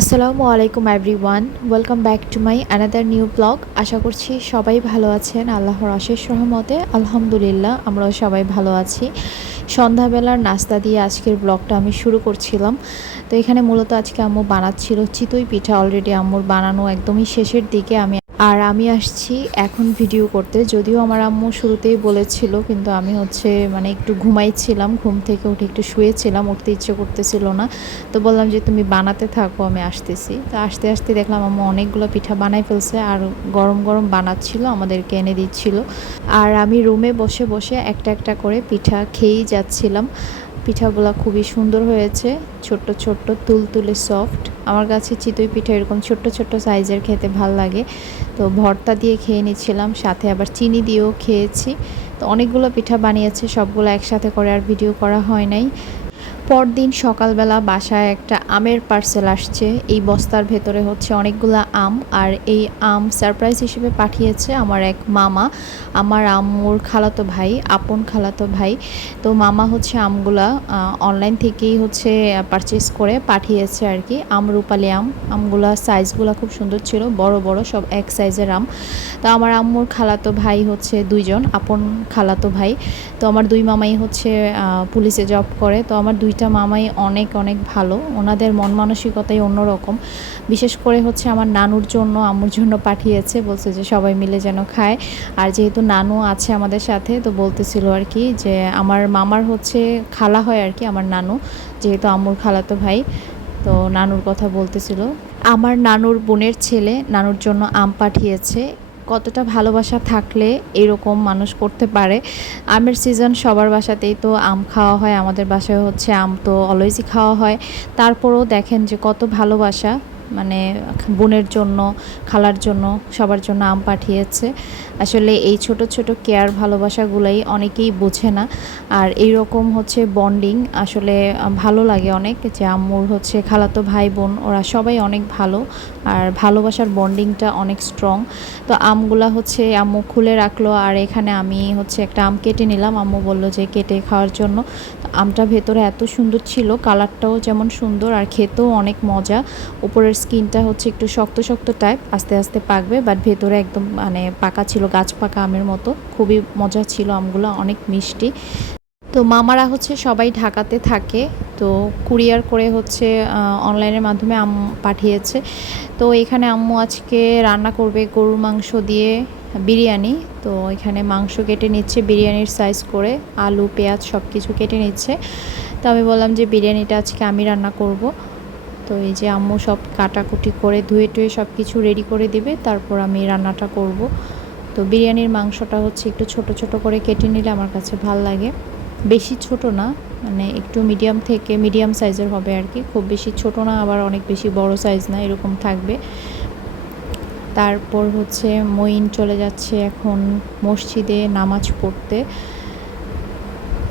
আসসালামু আলাইকুম everyone welcome back to my another new vlog আশা করছি সবাই ভালো আছেন। আল্লাহর অশেষ রহমতে, আলহামদুলিল্লাহ, আমরাও সবাই ভালো আছি। সন্ধ্যাবেলার নাস্তা দিয়ে আজকের ব্লগটা আমি শুরু করছিলাম। তো এখানে মূলত আজকে আম্মু বানাচ্ছিল চিতই পিঠা। অলরেডি আম্মুর বানানো একদমই শেষের দিকে। আমি আর আমি আসছি এখন ভিডিও করতে। যদিও আমার আম্মু শুরুতেই বলেছিল, কিন্তু আমি হচ্ছে মানে একটু ঘুমাইছিলাম, ঘুম থেকে উঠে একটু শুয়েছিলাম, উঠতে ইচ্ছে করতেছিল না। তো বললাম যে, তুমি বানাতে থাকো, আমি আসতেছি। তো আসতে আসতে দেখলাম আম্মু অনেকগুলো পিঠা বানাই ফেলছে, আর গরম গরম বানাচ্ছিল, আমাদেরকে এনে দিচ্ছিল। আর আমি রুমে বসে বসে একটা একটা করে পিঠা খেয়েই যাচ্ছিলাম। পিঠাগুলো খুবই সুন্দর হয়েছে। ছোট্ট ছোট্ট, তুলতুলে সফট আমার কাছে চিতই পিঠা এরকম ছোট্ট ছোট্ট সাইজের খেতে ভালো লাগে। তো ভর্তা দিয়ে খেয়ে নিচ্ছিলাম, সাথে আবার চিনি দিয়েও খেয়েছি। তো অনেকগুলো পিঠা বানিয়েছে, সবগুলো একসাথে করে আর ভিডিও করা হয় নাই। পরদিন সকালবেলা বাসায় একটা আমের পার্সেল আসছে। এই বস্তার ভেতরে হচ্ছে অনেকগুলো আম আর এই আম সারপ্রাইজ হিসেবে পাঠিয়েছে আমার এক মামা। আমার আম্মুর খালাতো ভাই, আপন খালাতো ভাই। তো মামা হচ্ছে আমগুলা অনলাইন থেকেই হচ্ছে পারচেস করে পাঠিয়েছে আর কি আম, রূপালি আম, আমগুলা সাইজগুলো খুব সুন্দর ছিল, বড় বড়, সব এক সাইজের আম। তো আমার আম্মুর খালাতো ভাই হচ্ছে দুইজন, আপন খালাতো ভাই। তো আমার দুই মামাই হচ্ছে পুলিশে জব করে। তো আমার দুইটা মামাই অনেক অনেক ভালো। ওনাদের মন মানসিকতাই অন্যরকম। বিশেষ করে হচ্ছে আমার নানুর জন্য, আম্মুর জন্য পাঠিয়েছে। বলছে যে সবাই মিলে যেন খায়। আর যেহেতু নানু আছে আমাদের সাথে, তো বলতেছিল আর কি যে আমার মামার হচ্ছে খালা হয় আর কি, আমার নানু। যেহেতু আম্মুর খালাতো ভাই, তো নানুর কথা বলতেছিল। আমার নানুর বোনের ছেলে, নানুর জন্য আম পাঠিয়েছে। কতটা ভালোবাসা থাকলে এরকম মানুষ করতে পারে। আমের সিজন সবার বাসাতেই তো আম খাওয়া হয়। আমাদের বাসায় হচ্ছে আম তো অলওয়েজই খাওয়া হয়। তারপরেও দেখেন যে কত ভালোবাসা। মানে বোনের জন্য, খালার জন্য, সবার জন্য আম পাঠিয়েছে। আসলে এই ছোট ছোট কেয়ার ভালোবাসাগুলোই অনেকেই বোঝে না। আর এই রকম হচ্ছে বন্ডিং আসলে ভালো লাগে অনেক যে আম্মুর হচ্ছে খালাতো ভাই বোন, ওরা সবাই অনেক ভালো। আর ভালোবাসার বন্ডিংটা অনেক স্ট্রং তো আমগুলা হচ্ছে আম্মু খুলে রাখল, আর এখানে আমি হচ্ছে একটা আম কেটে নিলাম। আম্মু বলল যে কেটে খাওয়ার জন্য। আমটা ভেতরে এত সুন্দর ছিল, কালারটাও যেমন সুন্দর আর খেতেও অনেক মজা। উপরের স্কিনটা হচ্ছে একটু শক্ত শক্ত টাইপ আস্তে আস্তে পাকবে বাট ভেতরে একদম মানে পাকা ছিল, গাছ পাকা আমের মতো। খুবই মজা ছিল আমগুলো, অনেক মিষ্টি। তো মামারা হচ্ছে সবাই ঢাকাতে থাকে। তো কুরিয়ার করে হচ্ছে অনলাইনের মাধ্যমে আম পাঠিয়েছে। তো এখানে আম্মু আজকে রান্না করবে গরুর মাংস দিয়ে বিরিয়ানি। তো এখানে মাংস কেটে নিচ্ছে বিরিয়ানির সাইজ করে, আলু, পেঁয়াজ সব কিছু কেটে নিচ্ছে। তো আমি বললাম যে বিরিয়ানিটা আজকে আমি রান্না করব। তো এই যে আম্মু সব কাটাকুটি করে ধুয়ে টুয়ে সব কিছু রেডি করে দিবে, তারপর আমি রান্নাটা করব। তো বিরিয়ানির মাংসটা হচ্ছে একটু ছোট ছোট করে কেটে নিলে আমার কাছে ভালো লাগে। বেশি ছোট না মানে একটু মিডিয়াম থেকে মিডিয়াম সাইজের হবে আর কি। খুব বেশি ছোট না, আবার অনেক বেশি বড় সাইজ না, এরকম থাকবে। তারপর হচ্ছে মইন চলে যাচ্ছে এখন মসজিদে নামাজ পড়তে।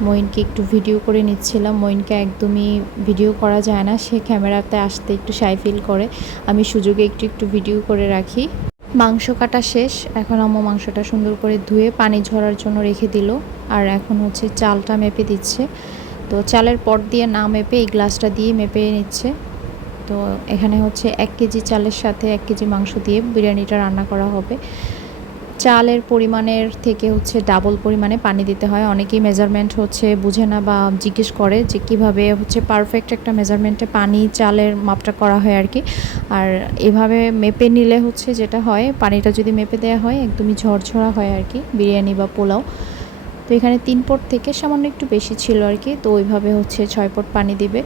মইনকে একটু ভিডিও করে নিচ্ছিলাম। মইনকে একদমই ভিডিও করা যায় না, সে ক্যামেরাতে আসতে একটু সাই ফিল করে। আমি সুযোগে একটু একটু ভিডিও করে রাখি। মাংস কাটা শেষ। এখন আম্মু মাংসটা সুন্দর করে ধুয়ে পানি ঝরার জন্য রেখে দিল। আর এখন হচ্ছে চালটা মেপে দিচ্ছে। তো চালের পট দিয়ে না মেপে এই গ্লাসটা দিয়ে মেপে নিচ্ছে। তো এখানে হচ্ছে এক কেজি চালের সাথে এক কেজি মাংস দিয়ে বিরিয়ানিটা রান্না করা হবে। চালের পরিমাণের থেকে হচ্ছে ডাবল পরিমাণে পানি দিতে হয়। অনেকেই মেজারমেন্ট হচ্ছে বুঝে না বা জিজ্ঞেস করে যে কীভাবে হচ্ছে পারফেক্ট একটা মেজারমেন্টে পানি, চালের মাপটা করা হয় আর কি। আর এভাবে মেপে নিলে হচ্ছে যেটা হয়, পানিটা যদি মেপে দেওয়া হয়, একদমই ঝরঝরা হয় আর কি, বিরিয়ানি বা পোলাও। তো এখানে তিন পট থেকে সামান্য একটু বেশি ছিল আর কি, তো ওইভাবে হচ্ছে ছয় পট পানি দিবে।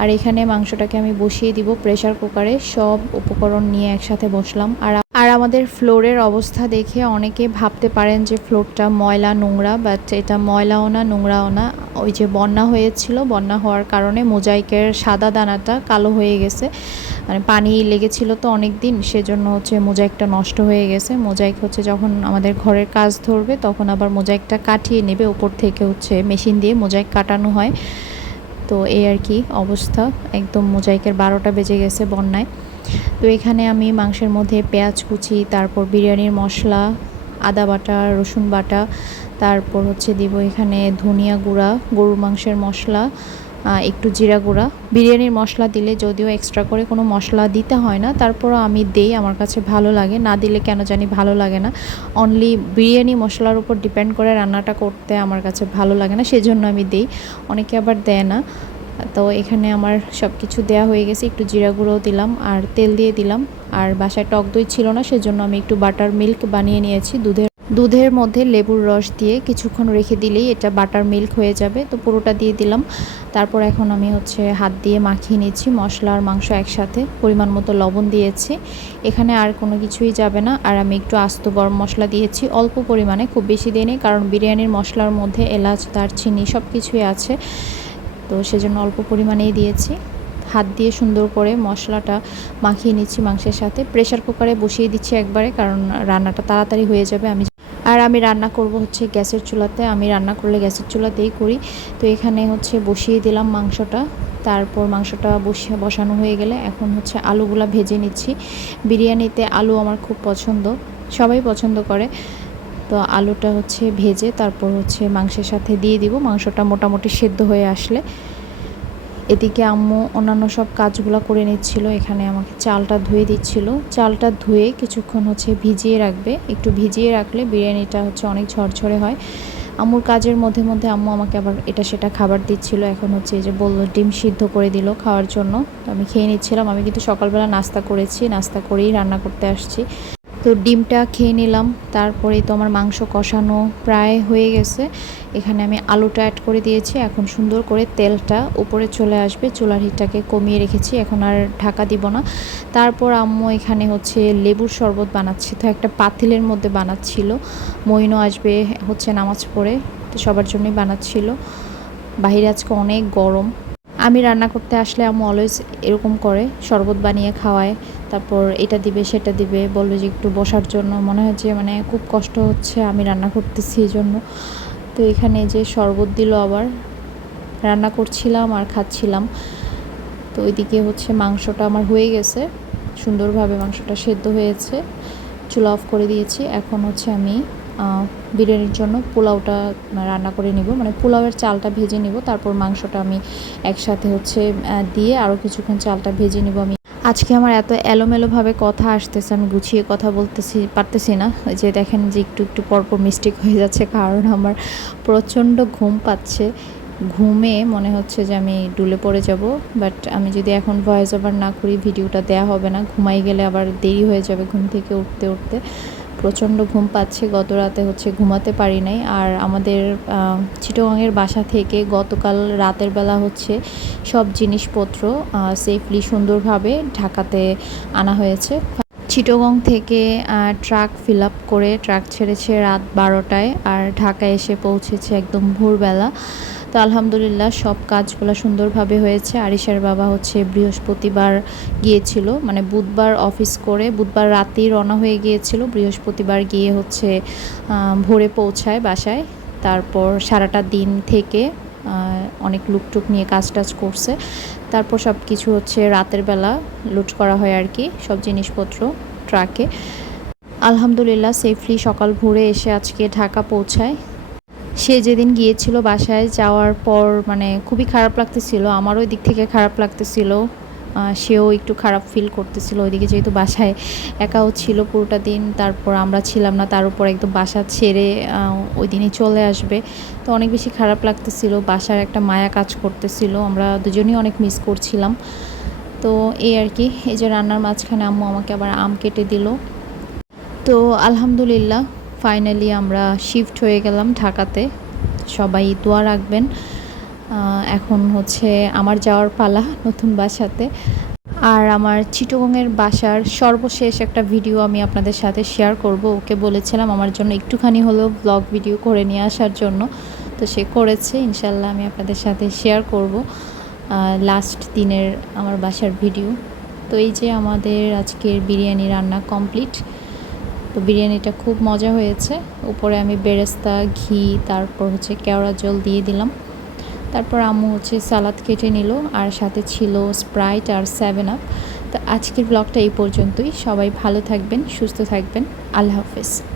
আর এখানে মাংসটাকে আমি বসিয়ে দিব প্রেশার কুকারে, সব উপকরণ নিয়ে একসাথে বসলাম। আর আর আমাদের ফ্লোরের অবস্থা দেখে অনেকে ভাবতে পারেন যে ফ্লোরটা ময়লা নোংরা বাট এটা ময়লাও না, নোংরাও না। ওই যে বন্যা হয়েছিল, বন্যা হওয়ার কারণে মোজাইকের সাদা দানাটা কালো হয়ে গেছে। মানে পানি লেগেছিল তো অনেক দিন সেজন্য হচ্ছে মোজাইকটা নষ্ট হয়ে গেছে। মোজাইক হচ্ছে যখন আমাদের ঘরের কাজ ধরবে, তখন আবার মোজাইকটা কাটিয়ে নেবে। উপর থেকে হচ্ছে মেশিন দিয়ে মোজাইক কাটানো হয়। তো এই আর কি অবস্থা। একদম মোজাইকের বারোটা বেজে গেছে বন্যায়। তো এখানে আমি মাংসের মধ্যে পেঁয়াজ কুচি, তারপর বিরিয়ানির মশলা, আদা বাটা, রসুন বাটা, তারপর হচ্ছে দিব এখানে ধনিয়া গুঁড়া, গরুর মাংসের মশলা একটু জিরা গুঁড়া। বিরিয়ানির মশলা দিলে যদিও এক্সট্রা করে কোনো মশলা দিতে হয় না, তারপরও আমি দেই, আমার কাছে ভালো লাগে। না দিলে কেন জানি ভালো লাগে না। অনলি বিরিয়ানি মশলার উপর ডিপেন্ড করে রান্নাটা করতে আমার কাছে ভালো লাগে না, সেজন্য আমি দিই। অনেকে আবার দেয় না। তো এখানে আমার সব কিছু দেওয়া হয়ে গেছে। একটু জিরা গুঁড়ো দিলাম আর তেল দিয়ে দিলাম। আর বাসায় টক দই ছিল না, সেজন্য আমি একটু বাটার মিল্ক বানিয়ে নিয়েছি। দুধের দুধের মধ্যে লেবুর রস দিয়ে কিছুক্ষণ রেখে দিলেই এটা বাটার মিল্ক হয়ে যাবে। তো পুরোটা দিয়ে দিলাম। তারপর এখন আমি হচ্ছে হাত দিয়ে মাখিয়ে নিয়েছি মশলা আর মাংস একসাথে পরিমাণ মতো লবণ দিয়েছি। এখানে আর কোনো কিছুই যাবে না। আর আমি একটু আস্ত গরম মশলা দিয়েছি। অল্প পরিমাণে, খুব বেশি দিইনি, কারণ বিরিয়ানির মশলার মধ্যে এলাচ, দারচিনি সব কিছুই আছে। তো সেজন্য অল্প পরিমাণেই দিয়েছি। হাত দিয়ে সুন্দর করে মশলাটা মাখিয়ে নিচ্ছি মাংসের সাথে। প্রেশার কুকারে বসিয়ে দিচ্ছি একবারে, কারণ রান্নাটা তাড়াতাড়ি হয়ে যাবে। আমি আর আমি রান্না করব হচ্ছে গ্যাসের চুলাতে। আমি রান্না করলে গ্যাসের চুলাতেই করি। তো এখানে হচ্ছে বসিয়ে দিলাম মাংসটা। তারপর মাংসটা বসিয়ে বসানো হয়ে গেলে এখন হচ্ছে আলুগুলা ভেজে নিচ্ছি। বিরিয়ানিতে আলু আমার খুব পছন্দ। সবাই পছন্দ করে। তো আলুটা হচ্ছে ভেজে তারপর হচ্ছে মাংসের সাথে দিয়ে দিব। মাংসটা মোটামুটি সেদ্ধ হয়ে আসলে। এদিকে আম্মু অন্যান্য সব কাজগুলো করে নিচ্ছিল। এখানে আমাকে চালটা ধুয়ে দিচ্ছিল। চালটা ধুয়ে কিছুক্ষণ হচ্ছে ভিজিয়ে রাখবে। একটু ভিজিয়ে রাখলে বিরিয়ানিটা হচ্ছে অনেক ঝরঝরে হয়। আম্মুর কাজের মধ্যে মধ্যে আম্মু আমাকে আবার এটা সেটা খাবার দিচ্ছিল। এখন হচ্ছে এই যে বলল ডিম সিদ্ধ করে দিল খাওয়ার জন্য। তো আমি খেয়ে নিচ্ছিলাম। আমি কিন্তু সকালবেলা নাস্তা করেছি। নাস্তা করেই রান্না করতে আসছি। তো ডিমটা খেয়ে নিলাম। তারপরেই তো আমার মাংস কষানো প্রায় হয়ে গেছে। এখানে আমি আলুটা অ্যাড করে দিয়েছি। এখন সুন্দর করে তেলটা উপরে চলে আসবে। চুলার হিটটাকে কমিয়ে রেখেছি। এখন আর ঢাকা দিব না। তারপর আম্মু এখানে হচ্ছে লেবুর শরবত বানাচ্ছি। তো একটা পাতিলের মধ্যে বানাচ্ছিল। মইনও আসবে, হচ্ছে নামাজ পড়ে। তো সবার জন্যই বানাচ্ছিল। বাহিরে আজকে অনেক গরম। আমি রান্না করতে আসলে আম্মু অলওয়েজ এরকম করে, শরবত বানিয়ে খাওয়ায়। তারপর এটা দিবে, সেটা দিবে, বলবে যে একটু বসার জন্য। মনে যে মানে খুব কষ্ট হচ্ছে, আমি রান্না করতেছি এই জন্য। তো এখানে যে শরবত দিল আবার, রান্না করছিলাম আর খাচ্ছিলাম। তো ওইদিকে হচ্ছে মাংসটা আমার হয়ে গেছে, সুন্দরভাবে মাংসটা সেদ্ধ হয়েছে, চুলা অফ করে দিয়েছি। এখন হচ্ছে আমি বিরিয়ানির জন্য পোলাওটা রান্না করে নিব। মানে পোলাওয়ের চালটা ভেজে নিব, তারপর মাংসটা আমি একসাথে হচ্ছে দিয়ে আরও কিছুক্ষণ চালটা ভেজে নিব আমি। আজকে আমার এত এলোমেলোভাবে কথা আসতেছে, আমি গুছিয়ে কথা বলতেছি, পারতেছি না। যে দেখেন যে একটু একটু পরপর মিস্টেক হয়ে যাচ্ছে কারণ আমার প্রচণ্ড ঘুম পাচ্ছে। ঘুমে মনে হচ্ছে যে আমি ডুলে পড়ে যাব বাট আমি যদি এখন ভয়েস ওভার না করি ভিডিওটা দেয়া হবে না। ঘুমাই গেলে আবার দেরি হয়ে যাবে ঘুম থেকে উঠতে উঠতে। প্রচণ্ড ঘুম পাচ্ছে গত রাতে হচ্ছে ঘুমাতে পারি নাই। আর আমাদের আহ, বাসা থেকে গতকাল রাতের বেলা হচ্ছে সব জিনিসপত্র সেফলি সুন্দরভাবে ঢাকাতে আনা হয়েছে। চিটগং থেকে ট্রাক ফিল আপ করে ট্রাক ছেড়েছে রাত বারোটায়। আর ঢাকায় এসে পৌঁছেছে একদম ভোরবেলা। তো আলহামদুলিল্লাহ সব কাজগুলো সুন্দরভাবে হয়েছে। আরিশার বাবা হচ্ছে বৃহস্পতিবার গিয়েছিল মানে বুধবার অফিস করে বুধবার রাতেই রওনা হয়ে গিয়েছিল। বৃহস্পতিবার গিয়ে হচ্ছে ভোরে পৌঁছায় বাসায়। তারপর সারাটা দিন থেকে অনেক লুকটুক নিয়ে কাজ টাজ করছে। তারপর সব কিছু হচ্ছে রাতের বেলা লুট করা হয় আর কি, সব জিনিসপত্র ট্রাকে। আলহামদুলিল্লাহ সেফলি সকাল ভোরে এসে আজকে ঢাকা পৌঁছায়। সে যেদিন গিয়েছিল বাসায় যাওয়ার পর মানে খুবই খারাপ লাগতেছিল, আমারও ওই দিক থেকে খারাপ লাগতেছিল সেও একটু খারাপ ফিল করতেছিল, ওইদিকে যেহেতু বাসায় একাও ছিল পুরোটা দিন, তারপর আমরা ছিলাম না, তার উপর একদম বাসা ছেড়ে ওই দিনই চলে আসবে। তো অনেক বেশি খারাপ লাগতেছিল, বাসার একটা মায়া কাজ করতেছিল, আমরা দুজনেই অনেক মিস করছিলাম। তো এই আর কি, এই যে রান্নার মাঝখানে আম্মু আমাকে আবার আম কেটে দিল। তো আলহামদুলিল্লাহ ফাইনালি আমরা শিফট হয়ে গেলাম ঢাকাতে। সবাই দোয়া রাখবেন। এখন হচ্ছে আমার যাওয়ার পালা নতুন বাসাতে। আর আমার চিটগংয়ের বাসার সর্বশেষ একটা ভিডিও আমি আপনাদের সাথে শেয়ার করব। ওকে বলেছিলাম আমার জন্য একটুখানি হলেও ব্লগ ভিডিও করে নিয়ে আসার জন্য। তো সে করেছে ইনশাল্লাহ আমি আপনাদের সাথে শেয়ার করব। লাস্ট দিনের আমার বাসার ভিডিও তো এই যে আমাদের আজকের বিরিয়ানি রান্না কমপ্লিট তো বিরিয়ানিটা খুব মজা হয়েছে। উপরে আমি বেরেস্তা, ঘি, তারপর হচ্ছে কেওড়া জল দিয়ে দিলাম। তারপর আম্মু হচ্ছে সালাদ কেটে নিল আর সাথে ছিল স্প্রাইট আর সেভেন আপ। তো আজকের ব্লগটা এই পর্যন্তই। সবাই ভালো থাকবেন, সুস্থ থাকবেন। আল্লাহ হাফেজ।